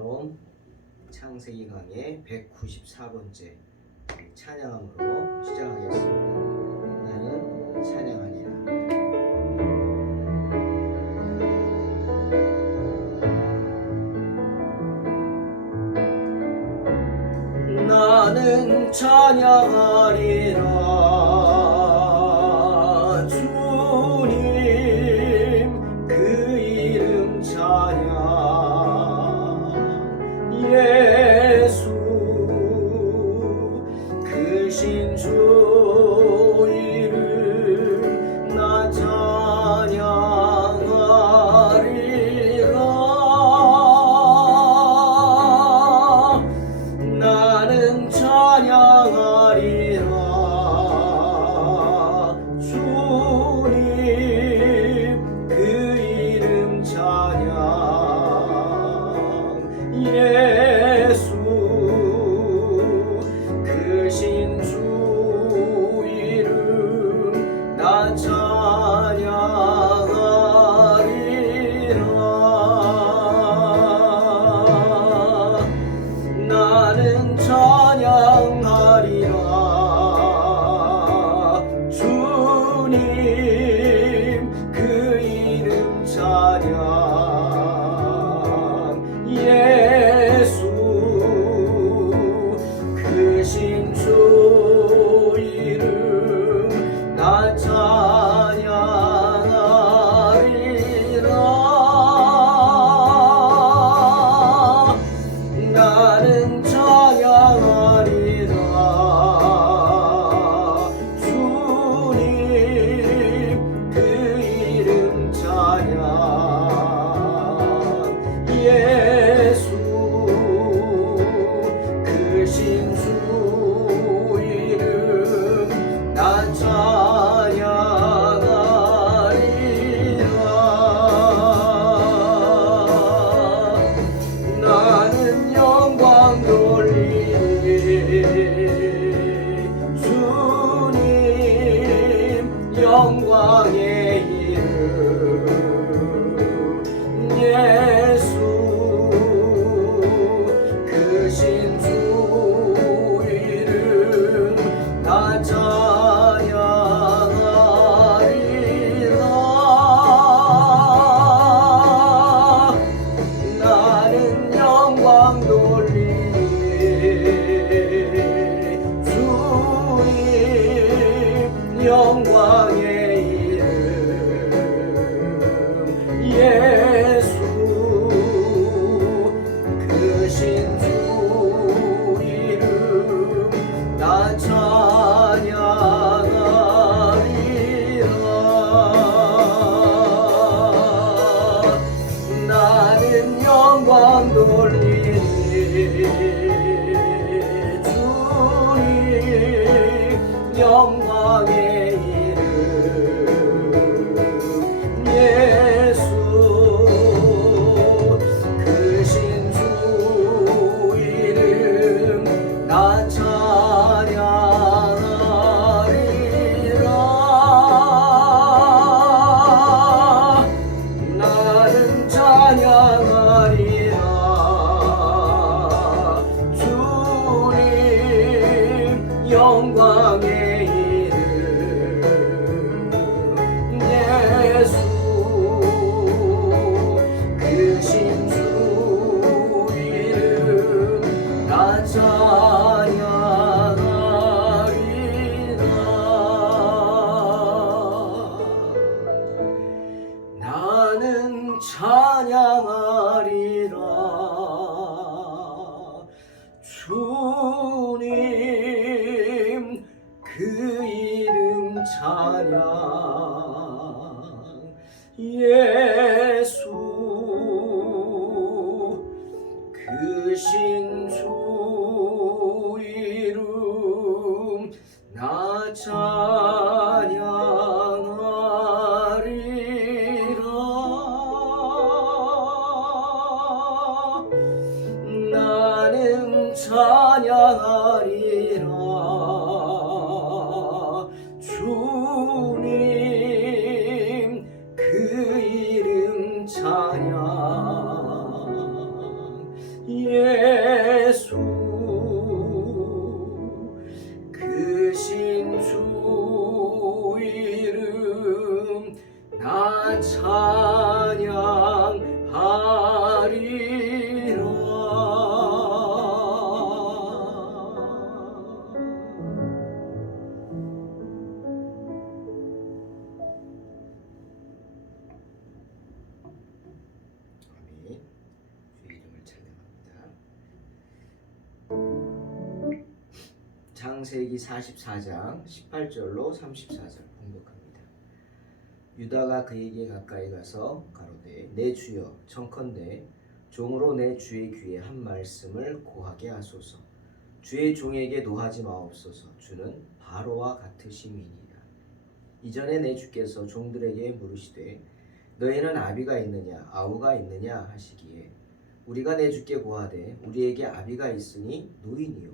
나눔 창세기 강의 194번째 찬양함으로 시작하겠습니다. 나는 찬양하리라. 나는 찬양하리라. 주님 그 이름 찬양. 예수 크신 주 이름 나 찬양하리라. 나는 찬양하리라. 나 찬양하리라. 아멘. 주의 이름을 찬양합니다. 창세기 44장 18절로 34절 봉독합니다. 유다가 그에게 가까이 가서 가로되 내 주여 청컨대 종으로 내 주의 귀에 한 말씀을 고하게 하소서. 주의 종에게 노하지 마옵소서. 주는 바로와 같으심이니라. 이전에 내 주께서 종들에게 물으시되 너희는 아비가 있느냐 아우가 있느냐 하시기에 우리가 내 주께 고하되 우리에게 아비가 있으니 노인이요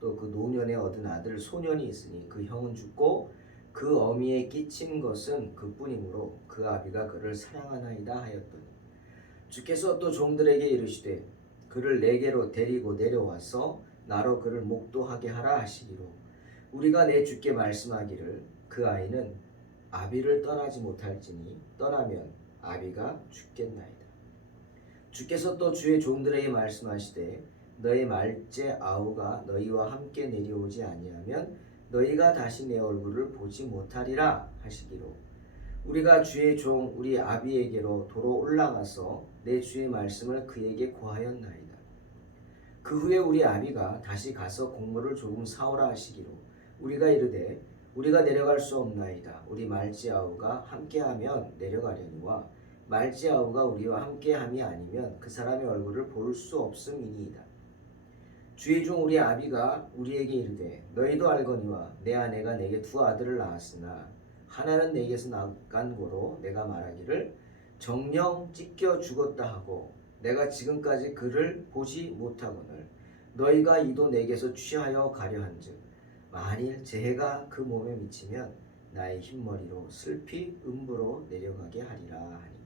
또 그 노년에 얻은 아들 소년이 있으니 그 형은 죽고 그 어미에 끼친 것은 그뿐이므로 그 아비가 그를 사랑하나이다 하였더니 주께서 또 종들에게 이르시되 그를 내게로 데리고 내려와서 나로 그를 목도하게 하라 하시기로 우리가 내 주께 말씀하기를 그 아이는 아비를 떠나지 못할지니 떠나면 아비가 죽겠나이다. 주께서 또 주의 종들에게 말씀하시되 너희 말째 아우가 너희와 함께 내려오지 아니하면 너희가 다시 내 얼굴을 보지 못하리라 하시기로 우리가 주의 종 우리 아비에게로 도로 올라가서 내 주의 말씀을 그에게 고하였나이다. 그 후에 우리 아비가 다시 가서 곡물을 조금 사오라 하시기로 우리가 이르되 우리가 내려갈 수 없나이다. 우리 말째 아우가 함께하면 내려가려니와 말째 아우가 우리와 함께함이 아니면 그 사람의 얼굴을 볼 수 없음이니이다. 주의 종 우리 아비가 우리에게 이르되 너희도 알거니와 내 아내가 내게 두 아들을 낳았으나 하나는 내게서 나간 고로 내가 말하기를 정령 찢겨 죽었다 하고 내가 지금까지 그를 보지 못하거늘 너희가 이도 내게서 취하여 가려 한즉 만일 재해가 그 몸에 미치면 나의 흰머리로 슬피 음부로 내려가게 하리라 하니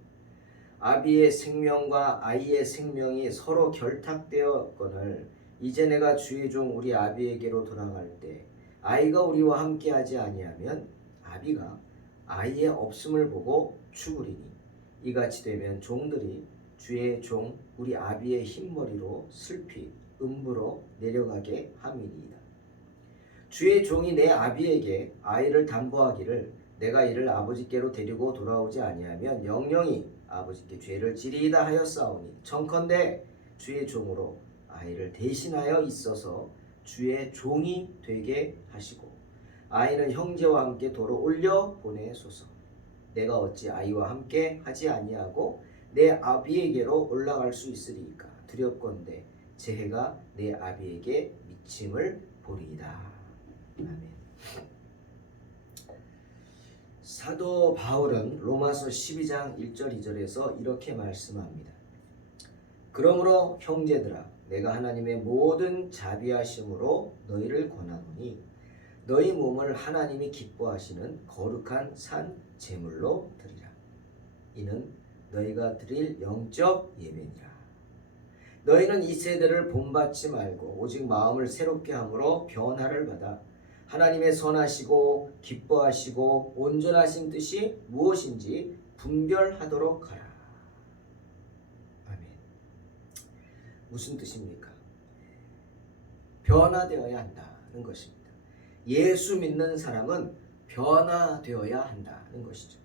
아비의 생명과 아이의 생명이 서로 결탁되었거늘 이제 내가 주의 종 우리 아비에게로 돌아갈 때 아이가 우리와 함께하지 아니하면 아비가 아이의 없음을 보고 죽으리니 이같이 되면 종들이 주의 종 우리 아비의 흰머리로 슬피 음부로 내려가게 함이니이다. 주의 종이 내 아비에게 아이를 담보하기를 내가 이를 아버지께로 데리고 돌아오지 아니하면 영영이 아버지께 죄를 지리이다 하였사오니 청컨대 주의 종으로 아이를 대신하여 있어서 주의 종이 되게 하시고 아이는 형제와 함께 도로 올려 보내소서. 내가 어찌 아이와 함께 하지 아니하고 내 아비에게로 올라갈 수 있으리이까. 두렵건대 재해가 내 아비에게 미침을 보리이다. 아멘. 사도 바울은 로마서 12장 1절 2절에서 이렇게 말씀합니다. 그러므로 형제들아 내가 하나님의 모든 자비하심으로 너희를 권하노니 너희 몸을 하나님이 기뻐하시는 거룩한 산 제물로 드리라. 이는 너희가 드릴 영적 예배니라. 너희는 이 세대를 본받지 말고 오직 마음을 새롭게 함으로 변화를 받아 하나님의 선하시고 기뻐하시고 온전하신 뜻이 무엇인지 분별하도록 하라. 아멘. 무슨 뜻입니까? 변화되어야 한다는 것입니다. 예수 믿는 사람은 변화되어야 한다는 것이죠.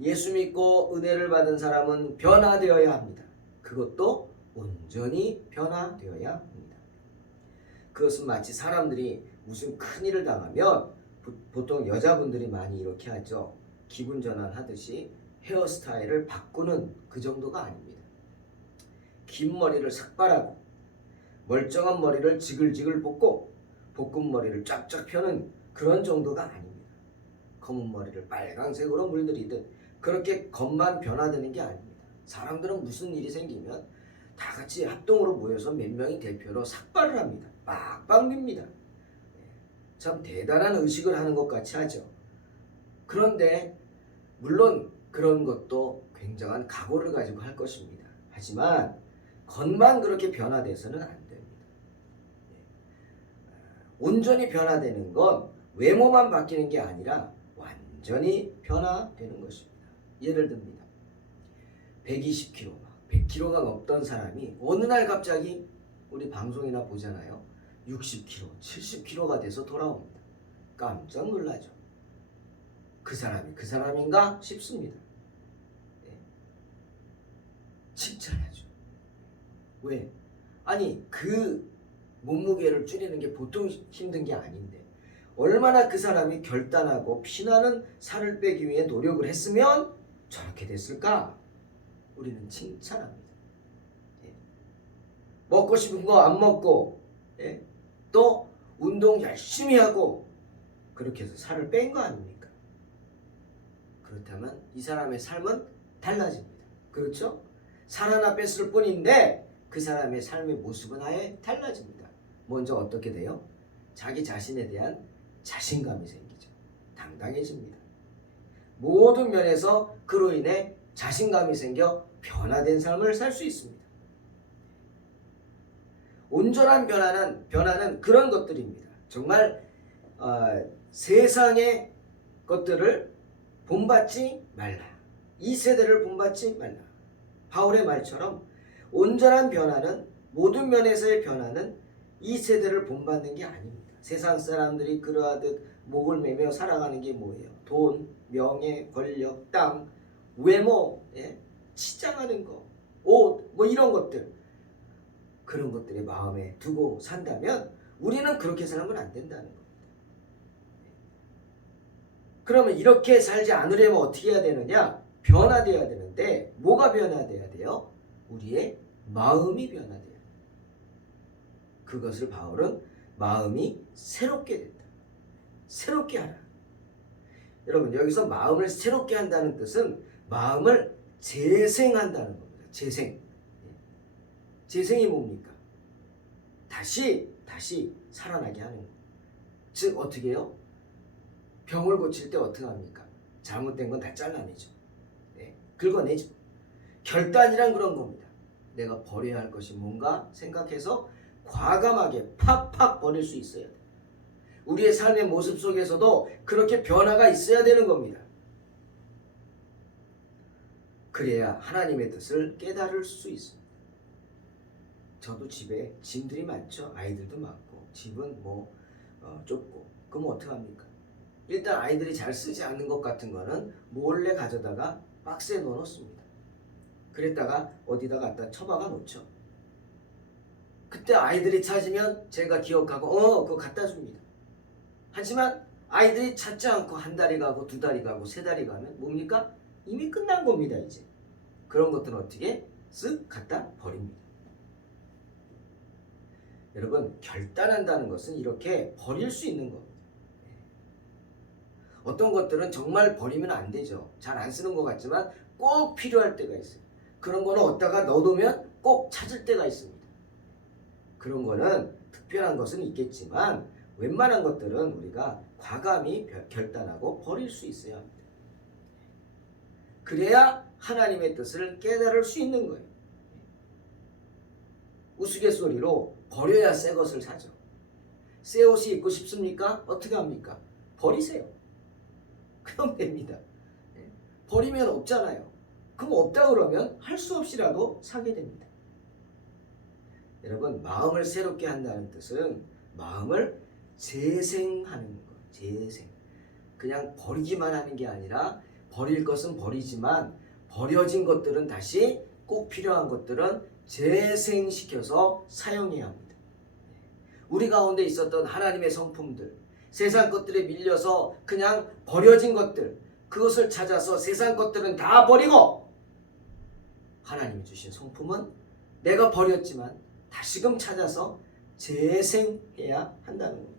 예수 믿고 은혜를 받은 사람은 변화되어야 합니다. 그것도 온전히 변화되어야 합니다. 그것은 마치 사람들이 무슨 큰일을 당하면 보통 여자분들이 많이 이렇게 하죠. 기분 전환하듯이 헤어스타일을 바꾸는 그 정도가 아닙니다. 긴 머리를 삭발하고 멀쩡한 머리를 지글지글 볶고 볶은 머리를 쫙쫙 펴는 그런 정도가 아닙니다. 검은 머리를 빨강색으로 물들이듯 그렇게 겉만 변화되는 게 아닙니다. 사람들은 무슨 일이 생기면 다 같이 합동으로 모여서 몇 명이 대표로 삭발을 합니다. 빡빡 밉니다. 참 대단한 의식을 하는 것 같이 하죠. 그런데 물론 그런 것도 굉장한 각오를 가지고 할 것입니다. 하지만 겉만 그렇게 변화돼서는 안 됩니다. 온전히 변화되는 건 외모만 바뀌는 게 아니라 완전히 변화되는 것입니다. 예를 듭니다. 120kg, 100kg가 넘던 사람이 어느 날 갑자기 우리 방송이나 보잖아요. 60kg, 70kg가 돼서 돌아옵니다. 깜짝 놀라죠. 그 사람이 그 사람인가 싶습니다. 네. 칭찬하죠. 왜? 아니 그 몸무게를 줄이는 게 보통 힘든 게 아닌데 얼마나 그 사람이 결단하고 피나는 살을 빼기 위해 노력을 했으면 저렇게 됐을까? 우리는 칭찬합니다. 예. 먹고 싶은 거 안 먹고 예. 또 운동 열심히 하고 그렇게 해서 살을 뺀 거 아닙니까? 그렇다면 이 사람의 삶은 달라집니다. 그렇죠? 살 하나 뺐을 뿐인데 그 사람의 삶의 모습은 아예 달라집니다. 먼저 어떻게 돼요? 자기 자신에 대한 자신감이 생기죠. 당당해집니다. 모든 면에서 그로 인해 자신감이 생겨 변화된 삶을 살 수 있습니다. 온전한 변화는 그런 것들입니다. 정말 세상의 것들을 본받지 말라. 이 세대를 본받지 말라. 바울의 말처럼 온전한 변화는 모든 면에서의 변화는 이 세대를 본받는 게 아닙니다. 세상 사람들이 그러하듯 목을 매며 살아가는 게 뭐예요? 돈, 명예, 권력, 땅, 외모, 예? 치장하는 거, 옷, 뭐 이런 것들. 그런 것들을 마음에 두고 산다면 우리는 그렇게 살면 안 된다는 겁니다. 그러면 이렇게 살지 않으려면 어떻게 해야 되느냐? 변화되어야 되는데 뭐가 변화되어야 돼요? 우리의 마음이 변화돼야 돼요. 그것을 바울은 마음이 새롭게 된다. 새롭게 하라. 여러분 여기서 마음을 새롭게 한다는 뜻은 마음을 재생한다는 겁니다. 재생. 재생이 뭡니까? 다시 살아나게 하는 거. 즉 어떻게 해요? 병을 고칠 때 어떻게 합니까? 잘못된 건 다 잘라내죠. 네, 긁어내죠. 결단이란 그런 겁니다. 내가 버려야 할 것이 뭔가 생각해서 과감하게 팍팍 버릴 수 있어야 돼요. 우리의 삶의 모습 속에서도 그렇게 변화가 있어야 되는 겁니다. 그래야 하나님의 뜻을 깨달을 수 있습니다. 저도 집에 짐들이 많죠. 아이들도 많고 집은 좁고 그럼 어떡합니까? 일단 아이들이 잘 쓰지 않는 것 같은 거는 몰래 가져다가 박스에 넣어놓습니다. 그랬다가 어디다 갖다 처박아 놓죠. 그때 아이들이 찾으면 제가 기억하고 그거 갖다 줍니다. 하지만 아이들이 찾지 않고 한 달이 가고 두 달이 가고 세 달이 가면 뭡니까? 이미 끝난 겁니다. 이제 그런 것들은 어떻게 쓱 갖다 버립니다. 여러분 결단한다는 것은 이렇게 버릴 수 있는 겁니다. 어떤 것들은 정말 버리면 안 되죠. 잘 안 쓰는 것 같지만 꼭 필요할 때가 있어요. 그런 거는 어디다가 넣어두면 꼭 찾을 때가 있습니다. 그런 거는 특별한 것은 있겠지만 웬만한 것들은 우리가 과감히 결단하고 버릴 수 있어야 합니다. 그래야 하나님의 뜻을 깨달을 수 있는 거예요. 우스갯소리로 버려야 새 것을 사죠. 새 옷이 입고 싶습니까? 어떻게 합니까? 버리세요. 그럼 됩니다. 버리면 없잖아요. 그럼 없다 그러면 할 수 없이라도 사게 됩니다. 여러분 마음을 새롭게 한다는 뜻은 마음을 재생하는 거예요. 재생. 그냥 버리기만 하는 게 아니라 버릴 것은 버리지만 버려진 것들은 다시 꼭 필요한 것들은 재생시켜서 사용해야 합니다. 우리 가운데 있었던 하나님의 성품들, 세상 것들에 밀려서 그냥 버려진 것들, 그것을 찾아서 세상 것들은 다 버리고 하나님이 주신 성품은 내가 버렸지만 다시금 찾아서 재생해야 한다는 겁니다.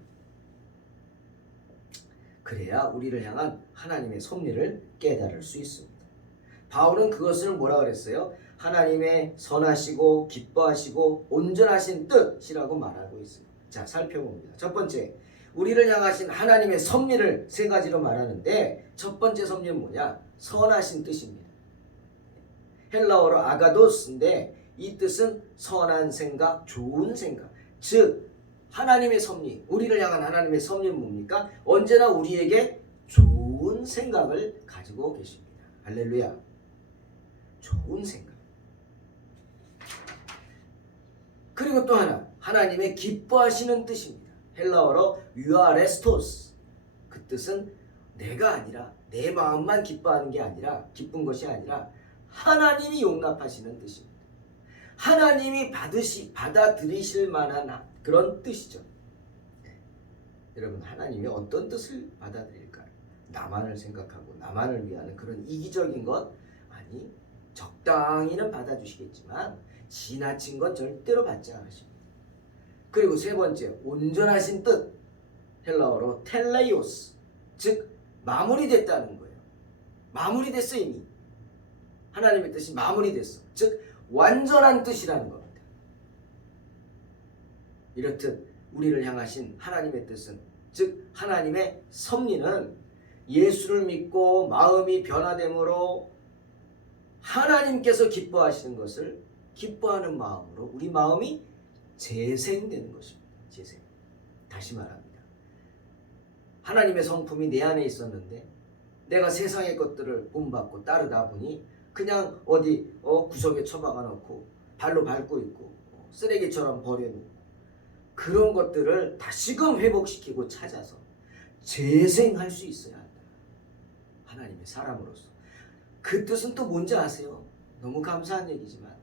그래야 우리를 향한 하나님의 섭리를 깨달을 수 있습니다. 바울은 그것을 뭐라 그랬어요? 하나님의 선하시고 기뻐하시고 온전하신 뜻이라고 말하고 있습니다. 자, 살펴봅니다. 첫 번째, 우리를 향하신 하나님의 섭리를 세 가지로 말하는데 첫 번째 섭리는 뭐냐? 선하신 뜻입니다. 헬라어로 아가도스인데 이 뜻은 선한 생각, 좋은 생각. 즉 하나님의 섭리, 우리를 향한 하나님의 섭리는 뭡니까? 언제나 우리에게 좋은 생각을 가지고 계십니다. 할렐루야. 좋은 생각. 그리고 또 하나, 하나님의 기뻐하시는 뜻입니다. 헬라어로 유아레스토스. 그 뜻은 내가 아니라, 내 마음만 기뻐하는 게 아니라, 기쁜 것이 아니라 하나님이 용납하시는 뜻입니다. 하나님이 받아들이실 만한 그런 뜻이죠. 네. 여러분, 하나님이 어떤 뜻을 받아들일까요? 나만을 생각하고 나만을 위하는 그런 이기적인 것? 아니, 적당히는 받아주시겠지만 지나친 건 절대로 받지 않으십니다. 그리고 세 번째, 온전하신 뜻. 헬라어로 텔레이오스. 즉 마무리됐다는 거예요. 마무리됐어 이미. 하나님의 뜻이 마무리됐어. 즉 완전한 뜻이라는 겁니다. 이렇듯 우리를 향하신 하나님의 뜻은, 즉 하나님의 섭리는 예수를 믿고 마음이 변화됨으로 하나님께서 기뻐하시는 것을 기뻐하는 마음으로 우리 마음이 재생되는 것입니다. 재생. 다시 말합니다. 하나님의 성품이 내 안에 있었는데 내가 세상의 것들을 본받고 따르다 보니 그냥 어디 구석에 처박아 놓고 발로 밟고 있고 쓰레기처럼 버려놓고 그런 것들을 다시금 회복시키고 찾아서 재생할 수 있어야 한다. 하나님의 사람으로서. 그 뜻은 또 뭔지 아세요? 너무 감사한 얘기지만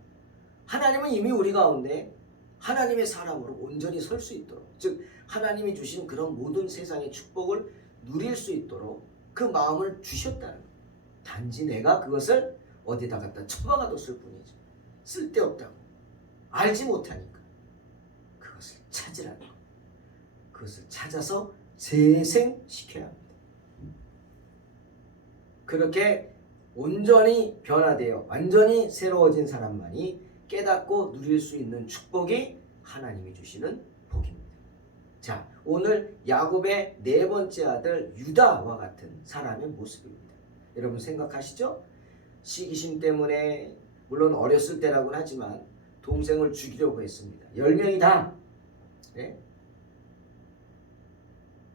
하나님은 이미 우리 가운데 하나님의 사람으로 온전히 설 수 있도록, 즉 하나님이 주신 그런 모든 세상의 축복을 누릴 수 있도록 그 마음을 주셨다는 거예요. 단지 내가 그것을 어디다 갖다 처박아 뒀을 뿐이죠. 쓸데없다고 알지 못하니까 그것을 찾으라는 거. 그것을 찾아서 재생시켜야 합니다. 그렇게 온전히 변화되어 완전히 새로워진 사람만이 깨닫고 누릴 수 있는 축복이 하나님이 주시는 복입니다. 자, 오늘 야곱의 네 번째 아들 유다와 같은 사람의 모습입니다. 여러분 생각하시죠? 시기심 때문에, 물론 어렸을 때라고는 하지만 동생을 죽이려고 했습니다. 10명이 다. 네?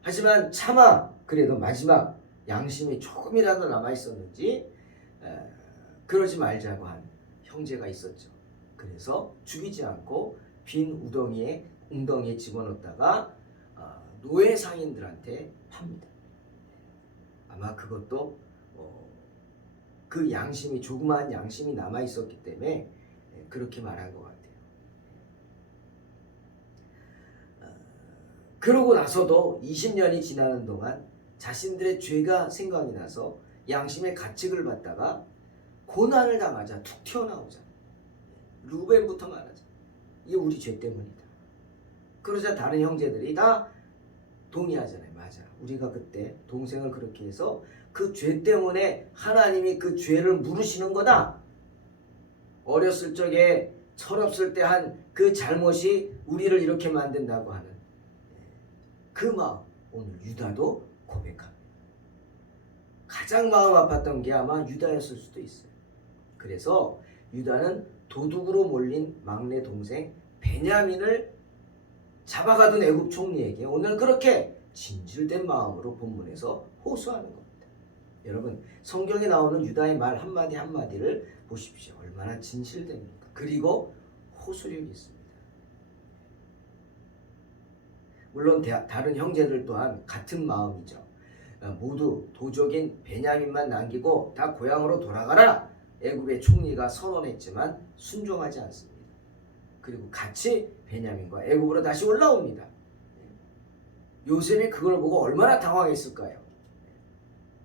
하지만 차마 그래도 마지막 양심이 조금이라도 남아있었는지 그러지 말자고 한 형제가 있었죠. 그래서 죽이지 않고 빈 웅덩이에 집어넣다가 노예 상인들한테 팝니다. 아마 그것도 그 양심이, 조그마한 양심이 남아있었기 때문에 그렇게 말한 것 같아요. 그러고 나서도 20년이 지나는 동안 자신들의 죄가 생각이 나서 양심의 가책을 받다가 고난을 당하자 툭 튀어나오잖아. 루벤부터 말하자. 이게 우리 죄 때문이다. 그러자 다른 형제들이 다 동의하잖아요. 맞아. 우리가 그때 동생을 그렇게 해서 그 죄 때문에 하나님이 그 죄를 물으시는 거다. 어렸을 적에 철없을 때 한 그 잘못이 우리를 이렇게 만든다고 하는 그 마음, 오늘 유다도 고백합니다. 가장 마음 아팠던 게 아마 유다였을 수도 있어요. 그래서 유다는 도둑으로 몰린 막내 동생 베냐민을 잡아가던 애굽 총리에게 오늘 그렇게 진실된 마음으로 본문에서 호소하는 겁니다. 여러분, 성경에 나오는 유다의 말 한마디 한마디를 보십시오. 얼마나 진실됩니까? 그리고 호소력이 있습니다. 물론 다른 형제들 또한 같은 마음이죠. 모두 도적인 베냐민만 남기고 다 고향으로 돌아가라. 애굽의 총리가 선언했지만 순종하지 않습니다. 그리고 같이 베냐민과 애굽으로 다시 올라옵니다. 요셉이 그걸 보고 얼마나 당황했을까요?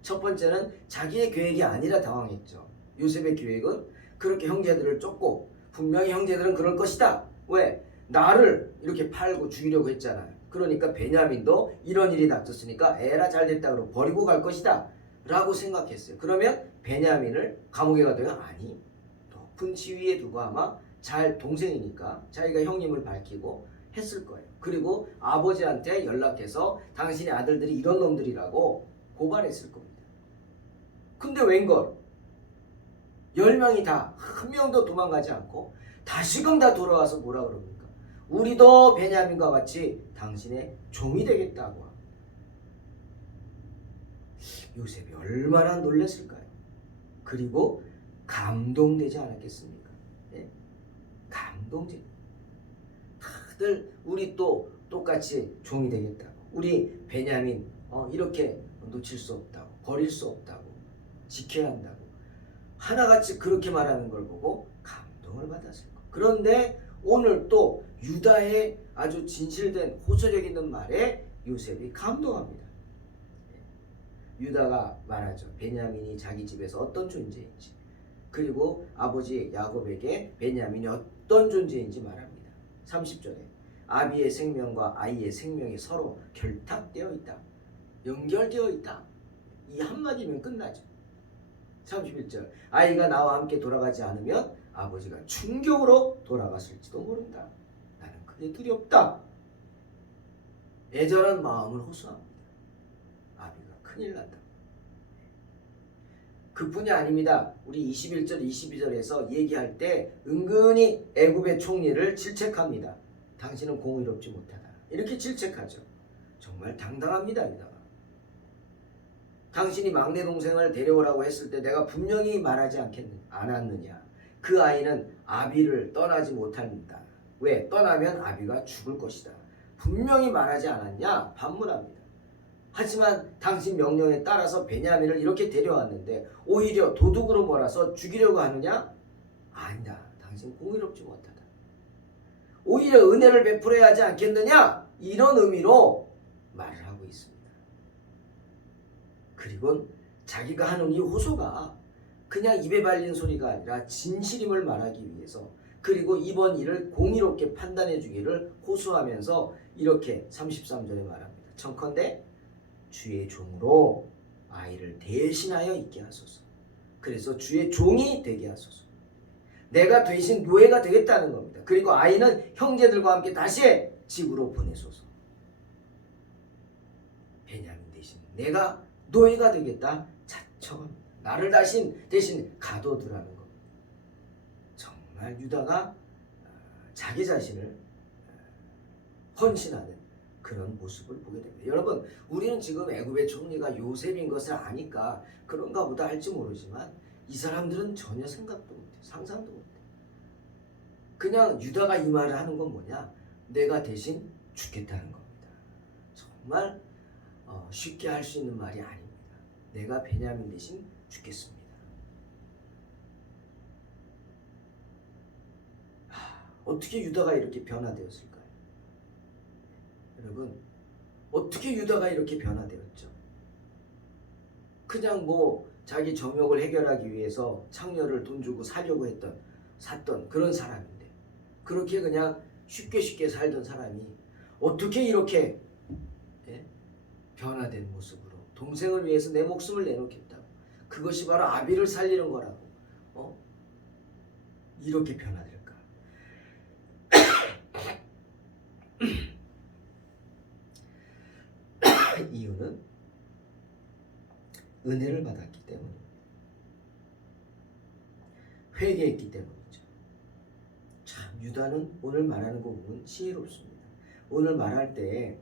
첫 번째는 자기의 계획이 아니라 당황했죠. 요셉의 계획은 그렇게 형제들을 쫓고, 분명히 형제들은 그럴 것이다. 왜? 나를 이렇게 팔고 죽이려고 했잖아요. 그러니까 베냐민도 이런 일이 닥쳤으니까 에라 잘됐다 그러고 버리고 갈 것이다 라고 생각했어요. 그러면 베냐민을 감옥에 가둬요? 아니, 높은 지위에 두고 아마 잘 동생이니까 자기가 형님을 밝히고 했을 거예요. 그리고 아버지한테 연락해서 당신의 아들들이 이런 놈들이라고 고발했을 겁니다. 근데 웬걸 10명이 다 한 명도 도망가지 않고 다시금 다 돌아와서 뭐라 그럽니까? 우리도 베냐민과 같이 당신의 종이 되겠다고 합니다. 요셉이 얼마나 놀랐을까요? 그리고 감동되지 않았겠습니까? 예? 감동적. 다들 우리 또 똑같이 종이 되겠다고. 우리 베냐민 이렇게 놓칠 수 없다고. 버릴 수 없다고. 지켜야 한다고. 하나같이 그렇게 말하는 걸 보고 감동을 받았을 거. 그런데 오늘 또 유다의 아주 진실된 호소력 있는 말에 요셉이 감동합니다. 유다가 말하죠. 베냐민이 자기 집에서 어떤 존재인지, 그리고 아버지 야곱에게 베냐민이 어떤 존재인지 말합니다. 30절에 아비의 생명과 아이의 생명이 서로 결탁되어 있다. 연결되어 있다. 이 한마디면 끝나죠. 31절 아이가 나와 함께 돌아가지 않으면 아버지가 충격으로 돌아갔을지도 모른다. 나는 그게 두렵다. 애절한 마음을 호소합니다. 아비가 큰일 났다. 그뿐이 아닙니다. 우리 21절 22절에서 얘기할 때 은근히 애굽의 총리를 질책합니다. 당신은 공의롭지 못하다. 이렇게 질책하죠. 정말 당당합니다. 유다가. 당신이 막내 동생을 데려오라고 했을 때 내가 분명히 말하지 않았느냐. 그 아이는 아비를 떠나지 못한다. 왜? 떠나면 아비가 죽을 것이다. 분명히 말하지 않았냐? 반문합니다. 하지만 당신 명령에 따라서 베냐민을 이렇게 데려왔는데 오히려 도둑으로 몰아서 죽이려고 하느냐? 아니다. 당신 공의롭지 못하다. 오히려 은혜를 베풀어야 하지 않겠느냐? 이런 의미로 말을 하고 있습니다. 그리고 자기가 하는 이 호소가 그냥 입에 발린 소리가 아니라 진실임을 말하기 위해서, 그리고 이번 일을 공의롭게 판단해 주기를 호소하면서 이렇게 33절에 말합니다. 청컨대 주의 종으로 아이를 대신하여 있게 하소서. 그래서 주의 종이 되게 하소서. 내가 대신 노예가 되겠다는 겁니다. 그리고 아이는 형제들과 함께 다시 집으로 보내소서. 베냐민 대신 내가 노예가 되겠다 자청합니다. 나를 대신 가둬두라는 겁니다. 정말 유다가 자기 자신을 헌신하는 그런 모습을 보게 됩니다. 여러분, 우리는 지금 애굽의 총리가 요셉인 것을 아니까 그런가 보다 할지 모르지만 이 사람들은 전혀 생각도 못해요. 상상도 못해요. 그냥 유다가 이 말을 하는 건 뭐냐? 내가 대신 죽겠다는 겁니다. 정말 쉽게 할 수 있는 말이 아닙니다. 내가 베냐민 대신 죽겠습니다. 어떻게 유다가 이렇게 변화되었을까요? 여러분, 어떻게 유다가 이렇게 변화되었죠? 그냥 자기 정욕을 해결하기 위해서 창녀를 돈 주고 샀던 그런 사람인데, 그렇게 그냥 쉽게 살던 사람이 어떻게 이렇게 변화된 모습으로 동생을 위해서 내 목숨을 내놓겠다. 그것이 바로 아비를 살리는 거라고. 이렇게 변화될까? 이유는 은혜를 받았기 때문입니다. 회개했기 때문이죠. 참 유다는 오늘 말하는 거 보면 지혜롭습니다. 오늘 말할 때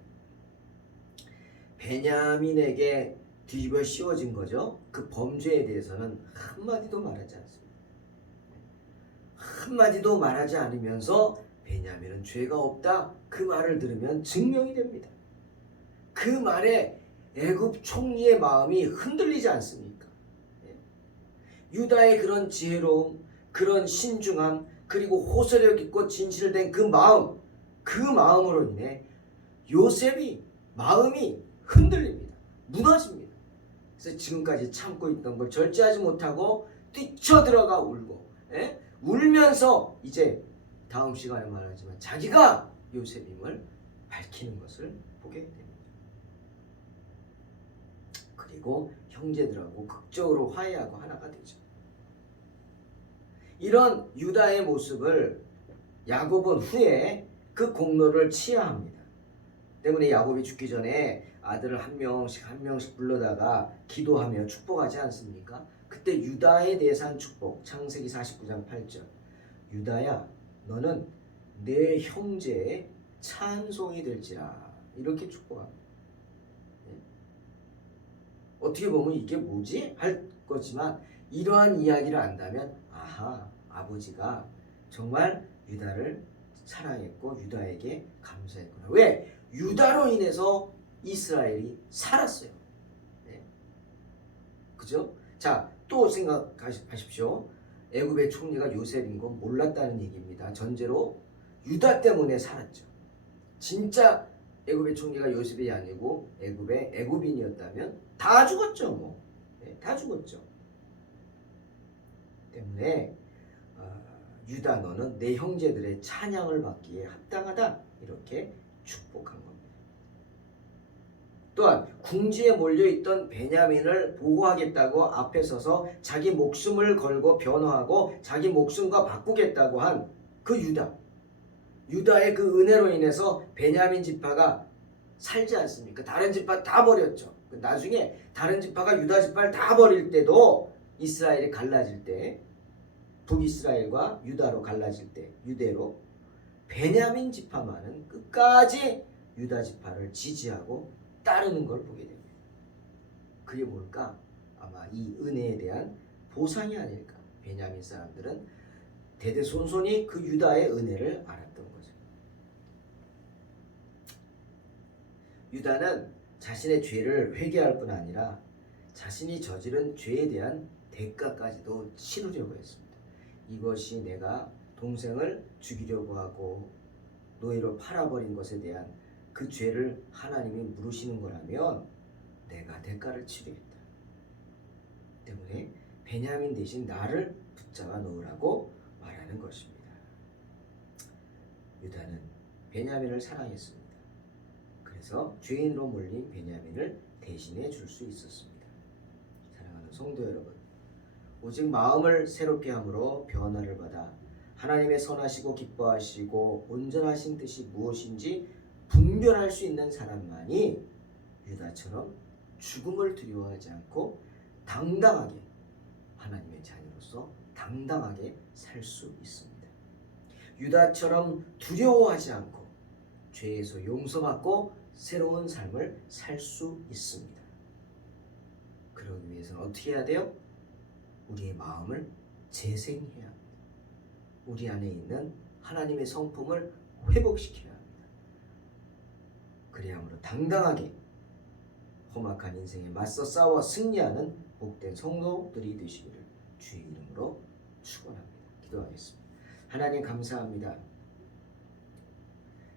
베냐민에게 뒤집어 씌워진 거죠. 그 범죄에 대해서는 한마디도 말하지 않습니다. 한마디도 말하지 않으면서 베냐민은 죄가 없다. 그 말을 들으면 증명이 됩니다. 그 말에 애굽 총리의 마음이 흔들리지 않습니까? 유다의 그런 지혜로움, 그런 신중함, 그리고 호소력 있고 진실된 그 마음으로 인해 요셉이 마음이 흔들립니다. 무너집니다. 그래서 지금까지 참고 있던 걸 절제하지 못하고 뛰쳐들어가 울고, 울면서 이제 다음 시간에 말하지만 자기가 요셉임을 밝히는 것을 보게 됩니다. 그리고 형제들하고 극적으로 화해하고 하나가 되죠. 이런 유다의 모습을 야곱은 후에 그 공로를 치하합니다. 때문에 야곱이 죽기 전에 아들을 한 명씩 불러다가 기도하며 축복하지 않습니까? 그때 유다에 대해서 한 축복, 창세기 49장 8절. 유다야, 너는 내 형제의 찬송이 될지라. 이렇게 축복합니다. 어떻게 보면 이게 뭐지? 할 거지만 이러한 이야기를 안다면 아하, 아버지가 정말 유다를 사랑했고 유다에게 감사했구나. 왜? 유다로 인해서 이스라엘이 살았어요. 네. 그죠? 자, 또 생각하십시오. 애굽의 총리가 요셉인 건 몰랐다는 얘기입니다. 전제로 유다 때문에 살았죠. 진짜 애굽의 총리가 요셉이 아니고 애굽의 애굽인이었다면 다 죽었죠. 뭐. 네, 다 죽었죠. 때문에 유다 너는 내 형제들의 찬양을 받기에 합당하다, 이렇게 축복한 겁니다. 또한 궁지에 몰려있던 베냐민을 보호하겠다고 앞에 서서 자기 목숨을 걸고 변호하고 자기 목숨과 바꾸겠다고 한 그 유다의 그 은혜로 인해서 베냐민 지파가 살지 않습니까? 다른 지파 다 버렸죠. 나중에 다른 지파가 유다 지파를 다 버릴 때도 이스라엘이 갈라질 때, 북이스라엘과 유다로 갈라질 때, 유대로 베냐민 지파만은 끝까지 유다 지파를 지지하고 따르는 걸 보게 됩니다. 그게 뭘까? 아마 이 은혜에 대한 보상이 아닐까. 베냐민 사람들은 대대손손이 그 유다의 은혜를 알았던 거죠. 유다는 자신의 죄를 회개할 뿐 아니라 자신이 저지른 죄에 대한 대가까지도 치르려고 했습니다. 이것이 내가 동생을 죽이려고 하고 노예로 팔아버린 것에 대한 그 죄를 하나님이 물으시는 거라면 내가 대가를 치르겠다. 때문에 베냐민 대신 나를 붙잡아 놓으라고 말하는 것입니다. 유다는 베냐민을 사랑했습니다. 그래서 죄인으로 몰린 베냐민을 대신해 줄 수 있었습니다. 사랑하는 성도 여러분, 오직 마음을 새롭게 함으로 변화를 받아 하나님의 선하시고 기뻐하시고 온전하신 뜻이 무엇인지 분별할 수 있는 사람만이 유다처럼 죽음을 두려워하지 않고 당당하게 하나님의 자녀로서 당당하게 살 수 있습니다. 유다처럼 두려워하지 않고 죄에서 용서받고 새로운 삶을 살 수 있습니다. 그러기 위해서는 어떻게 해야 돼요? 우리의 마음을 재생해야 합니다. 우리 안에 있는 하나님의 성품을 회복시켜야 합니다. 그래야므로 당당하게 험악한 인생에 맞서 싸워 승리하는 복된 성도들이 되시기를 주의 이름으로 축원합니다. 기도하겠습니다. 하나님 감사합니다.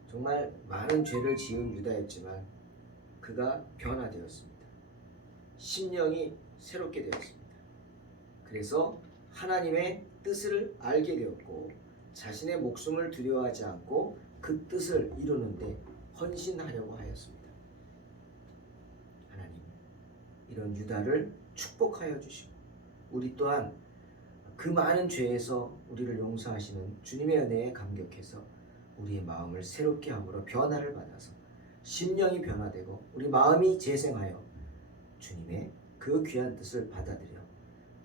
정말 많은 죄를 지은 유다였지만 그가 변화되었습니다. 심령이 새롭게 되었습니다. 그래서 하나님의 뜻을 알게 되었고 자신의 목숨을 두려워하지 않고 그 뜻을 이루는데 헌신하려고 하였습니다. 하나님, 이런 유다를 축복하여 주시고 우리 또한 그 많은 죄에서 우리를 용서하시는 주님의 은혜에 감격해서 우리의 마음을 새롭게 함으로 변화를 받아서 심령이 변화되고 우리 마음이 재생하여 주님의 그 귀한 뜻을 받아들여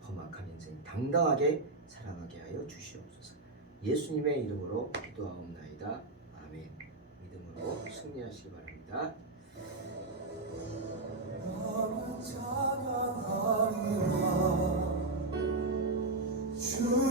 험악한 인생 당당하게 살아가게 하여 주시옵소서. 예수님의 이름으로 기도하옵나이다. 아멘. 믿음으로 승리하시기 바랍니다. 주